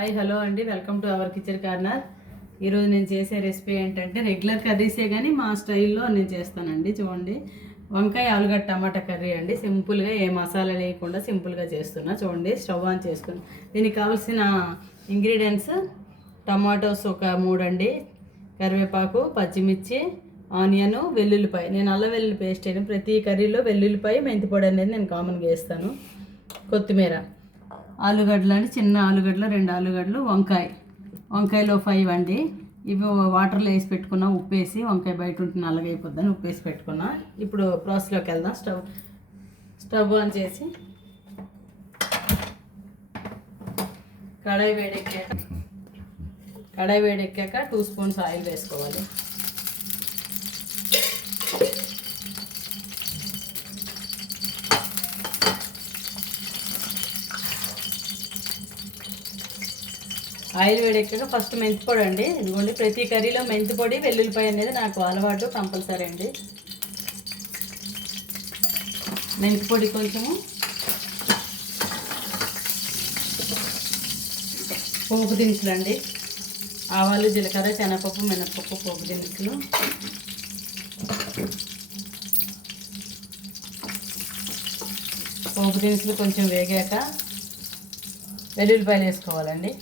Hi hello అండి, welcome to our kitchen corner. ఈరోజు నేను చేసే రెసిపీ ఏంటంటే రెగ్యులర్ కర్రీసే కానీ మా స్టైల్లో నేను చేస్తానండి. చూడండి, వంకాయ ఆలుగడ్డ టమాటా కర్రీ అండి. సింపుల్గా ఏ మసాలా లేకుండా సింపుల్గా చేస్తున్నా. చూడండి, స్టవ్ ఆన్ చేసుకుని దీనికి కావాల్సిన ఇంగ్రీడియంట్స్: టమాటోస్ ఒక 3 అండి, కరివేపాకు, పచ్చిమిర్చి, ఆనియన్, వెల్లుల్లిపాయ. నేను అల్లం వెల్లుల్లి పేస్ట్ అయిన ప్రతి కర్రీలో వెల్లుల్లిపాయ, మెంతిపొడి అనేది నేను కామన్గా వేస్తాను. కొత్తిమీర, ఆలుగడ్డలు అండి, చిన్న ఆలుగడ్డలు 2 ఆలుగడ్డలు, వంకాయలో 5 అండి. ఇవి వాటర్లో వేసి పెట్టుకున్నా, ఉప్పు వేసి. వంకాయ బయట ఉంటే నల్లగైపోద్దని ఉప్పు వేసి పెట్టుకున్నా. ఇప్పుడు ప్రాసెస్లోకి వెళ్దాం. స్టవ్ ఆన్ చేసి కడాయి వేడెక్కాక 2 స్పూన్స్ ఆయిల్ వేసుకోవాలి. ఆయిల్ వేడెక్కాక ఫస్ట్ మెంతిపొడి అండి. ఇదిగోండి, ప్రతి కర్రీలో మెంతిపొడి, వెల్లుల్లిపాయ అనేది నాకు అలవాటు, కంపల్సరీ అండి. మెంతిపొడి కొంచెము, పోపు దినుసులు అండి, ఆవాలు, జీలకర్ర, శనగపప్పు, మినపప్పు, పోపు దినుసులు. పోపు దినుసులు కొంచెం వేగాక వెల్లుల్లిపాయలు వేసుకోవాలండి.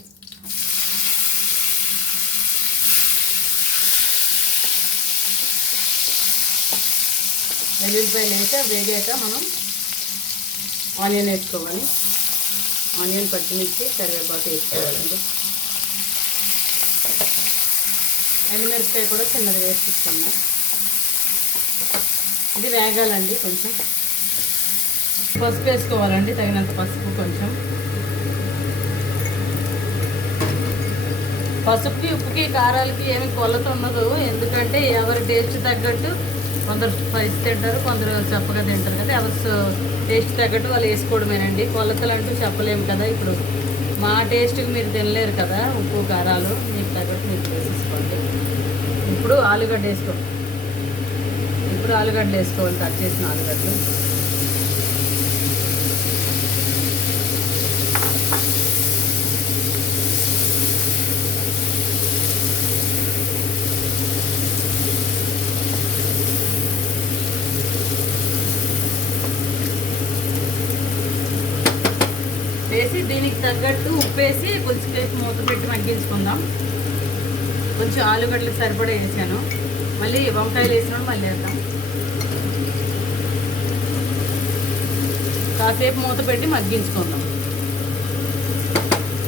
వెల్లుల్లిపాయలు వేగాక మనం ఆనియన్ వేసుకోవాలి. ఆనియన్, పచ్చిమిర్చి, కరివేపాకు వేసుకోవాలండి. ఎండుమిరపకాయ కూడా చిన్నది వేసుకున్నా. ఇది వేగాలండి. కొంచెం పసుపు వేసుకోవాలండి, తగినంత పసుపు. కొంచెం పసుపుకి, ఉప్పుకి, కారాలకి ఏమి కొలత ఉండదు. ఎందుకంటే ఎవరి టేస్ట్ తగ్గట్టు, కొందరు స్పైస్ తింటారు, కొందరు చప్పగా తింటారు కదా. ఎవరి టేస్ట్ తగ్గట్టు వాళ్ళు వేసుకోవడమేనండి. కొలతలు అంటూ చెప్పలేము కదా. ఇప్పుడు మా టేస్ట్కి మీరు తినలేరు కదా, ఉప్పు కారాలు మీకు తగ్గట్టు మీరు వేసేసుకోండి. ఇప్పుడు ఆలుగడ్డలు వేసుకోవాలి, కట్ చేసిన ఆలుగడ్డలు. వేసి దీనికి తగ్గట్టు ఉప్పు వేసి కొంచెంసేపు మూత పెట్టి మగ్గించుకుందాం. కొంచెం ఆలుగడ్డలు సరిపడా వేసాను. మళ్ళీ వంకాయలు వేసినప్పుడు మళ్ళీ వేద్దాం. కాసేపు మూత పెట్టి మగ్గించుకుందాం.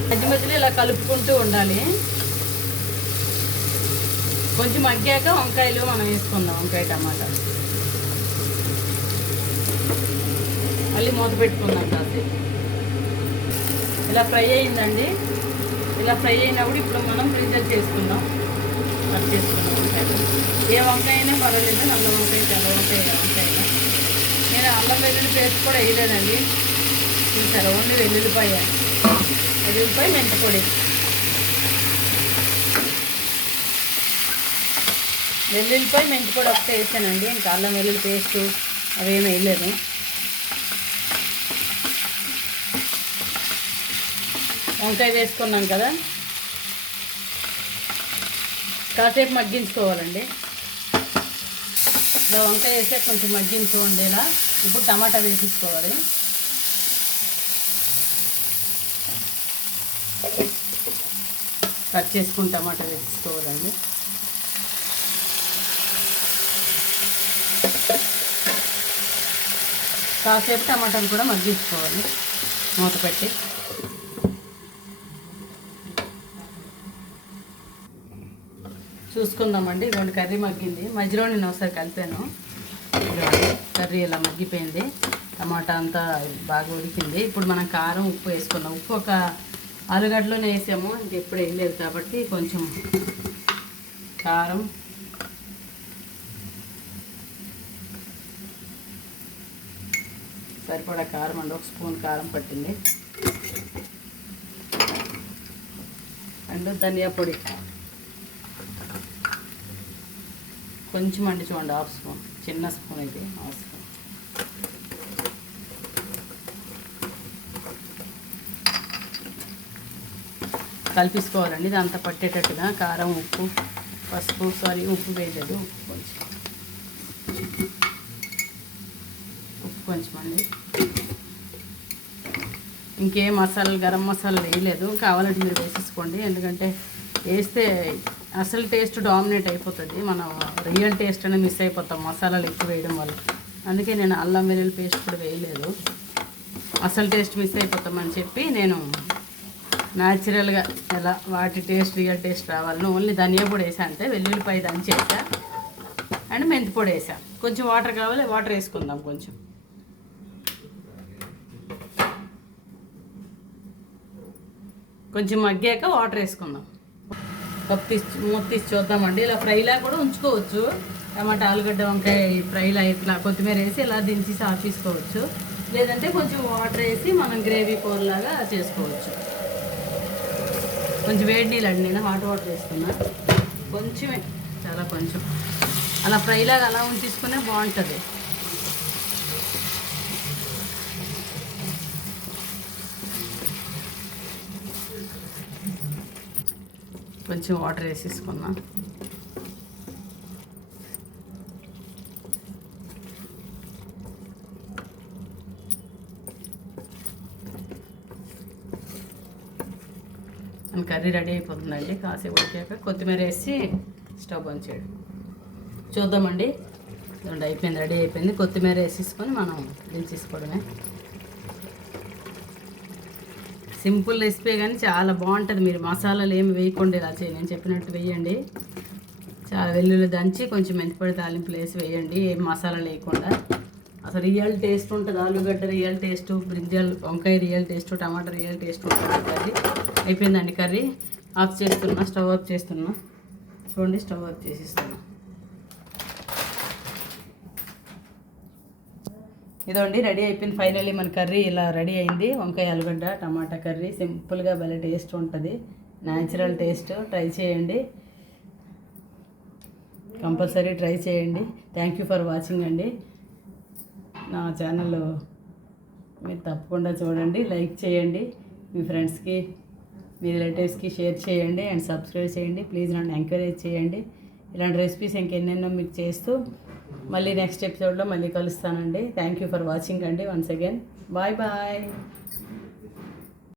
మధ్య మధ్యలో ఇలా కలుపుకుంటూ ఉండాలి. కొంచెం మగ్గాక వంకాయలు మనం వేసుకుందాం. వంకాయ, టమాటా మళ్ళీ మూత పెట్టుకుందాం. కాసేపు ఇలా ఫ్రై అయిందండి. ఇలా ఫ్రై అయినప్పుడు ఇప్పుడు మనం ఫ్రీజర్ చేసుకుందాం. కట్ చేసుకుందాం వంకాయలు. ఏ వంకాయ అయినా పర్వాలేదు, నల్ల వంకాయ, తెల్ల వంకాయ, అయినా. నేను అల్లం వెల్లుల్లి పేస్ట్ కూడా వేయలేదండి. చూసారా, ఓన్లీ వెల్లుల్లిపాయ, మెంతిపొడి. వెల్లుల్లిపాయ, మెంతిపొడి ఒకటే వేసానండి. ఇంకా అల్లం వెల్లుల్లి పేస్టు అవేమీ వేయలేదు. వంకాయ వేసుకున్నాం కదా, కాసేపు మగ్గించుకోవాలండి. ఇలా వంకాయ వేసే కొంచెం మగ్గించుకోండి. ఇలా ఇప్పుడు టమాటా వేసుకోవాలి. కట్ చేసుకుని టమాటా వేసుకోవాలండి. కాసేపు టమాటాలు కూడా మగ్గించుకోవాలి మూత పెట్టి. చూసుకుందామండి. ఇదిగోండి, కర్రీ మగ్గింది. మధ్యలో నేను ఒకసారి కలిపాను. కర్రీ ఇలా మగ్గిపోయింది. టమాటా అంతా బాగా ఉడికింది. ఇప్పుడు మనం కారం, ఉప్పు వేసుకున్నాం. ఉప్పు ఒక ఆలుగడ్డలోనే వేసాము, ఇంకెప్పుడు వేయలేదు కాబట్టి కొంచెం కారం, సరిపడా కారం అండి. 1 స్పూన్ కారం పట్టింది. అండ్ ధనియా పొడి కొంచెం అండి. చూడండి, 1/2 స్పూన్, చిన్న స్పూన్ అయితే 1/2 స్పూన్. కలిపేసుకోవాలండి. దాంతో పట్టేటట్టుగా కారం, ఉప్పు, పసుపు, ఉప్పు వేయలేదు, ఉప్పు కొంచెం అండి. ఇంకేం మసాలాలు, గరం మసాలాలు వేయలేదు. కావాలంటే మీరు వేసేసుకోండి, ఎందుకంటే వేస్తే అసలు టేస్ట్ డామినేట్ అయిపోతుంది. మనం రియల్ టేస్ట్ అనేది మిస్ అయిపోతాం మసాలాలు ఎక్కువ వేయడం వల్ల. అందుకే నేను అల్లం వెల్లుల్లి పేస్ట్ కూడా వేయలేదు, అసలు టేస్ట్ మిస్ అయిపోతామని చెప్పి నేను న్యాచురల్గా ఎలా వాటి టేస్ట్, రియల్ టేస్ట్ రావాలని ఓన్లీ ధనియా పొడి వేసా అంతే. వెల్లుల్లిపాయ దంచేసా అండ్ మెంతి పొడి వేసా. కొంచెం వాటర్ కావాలి, వాటర్ వేసుకుందాం. కొంచెం మగ్గాక వాటర్ వేసుకుందాం. మూత తీసి చూద్దామండి. ఇలా ఫ్రైలా కూడా ఉంచుకోవచ్చు. టమాటా, ఆలుగడ్డ, వంకాయ ఫ్రైలా ఇట్లా కొత్తిమీర వేసి ఇలా దించి తీసుకోవచ్చు. లేదంటే కొంచెం వాటర్ వేసి మనం గ్రేవీ కూరలాగా చేసుకోవచ్చు. కొంచెం వేడి నీళ్ళు అండి, నేను హాట్ వాటర్ వేసుకున్నా, కొంచెమే, చాలా కొంచెం. అలా ఫ్రైలాగా అలా ఉంచేసుకునే బాగుంటుంది. కొంచెం వాటర్ వేసేసుకున్నా. కర్రీ రెడీ అయిపోతుందండి. కాసేపు ఉడికాక కొత్తిమీర వేసి స్టవ్ బంద్ చేయడం. చూద్దామండి. అయిపోయింది, రెడీ అయిపోయింది. కొత్తిమీర వేసేసుకొని మనం దించేసుకోవడమే. సింపుల్ రెసిపీ కానీ చాలా బాగుంటుంది. మీరు మసాలాలు ఏమి వేయకుండా ఇలా నేను చెప్పినట్టు వేయండి. చాలా వెల్లుల్లి దంచి కొంచెం మెంతిపొడి తాలింపులు వేసి వేయండి, ఏం మసాలా లేకుండా. అసలు రియల్ టేస్ట్ ఉంటుంది. ఆలుగడ్డ రియల్ టేస్ట్, బ్రింజల్ వంకాయ రియల్ టేస్ట్, టమాటా రియల్ టేస్ట్ ఉంటుంది కర్రీ. అయిపోయిందండి కర్రీ. ఆఫ్ చేస్తున్నా, స్టవ్ ఆఫ్ చేస్తున్నా. చూడండి, స్టవ్ ఆఫ్ చేసిస్తున్నా. ఇదండి రెడీ అయిపోయింది. ఫైనల్లీ మన కర్రీ ఇలా రెడీ అయింది. వంకాయ, ఆలుగడ్డ, టమాటా కర్రీ సింపుల్గా భలే టేస్ట్ ఉంటుంది. Natural taste. ట్రై చేయండి, కంపల్సరీ ట్రై చేయండి. థ్యాంక్ యూ ఫర్ వాచింగ్ అండి. నా ఛానల్ మీరు తప్పకుండా చూడండి, లైక్ చేయండి, మీ ఫ్రెండ్స్కి, మీ రిలేటివ్స్కి షేర్ చేయండి అండ్ సబ్స్క్రైబ్ చేయండి. ప్లీజ్ నన్ను ఎంకరేజ్ చేయండి. ఇలాంటి రెసిపీస్ ఇంకెన్నెన్నో మీకు చేస్తూ మళ్ళీ నెక్స్ట్ ఎపిసోడ్లో మళ్ళీ కలుస్తానండి. థ్యాంక్ యూ ఫర్ వాచింగ్ అండి. Once again bye bye.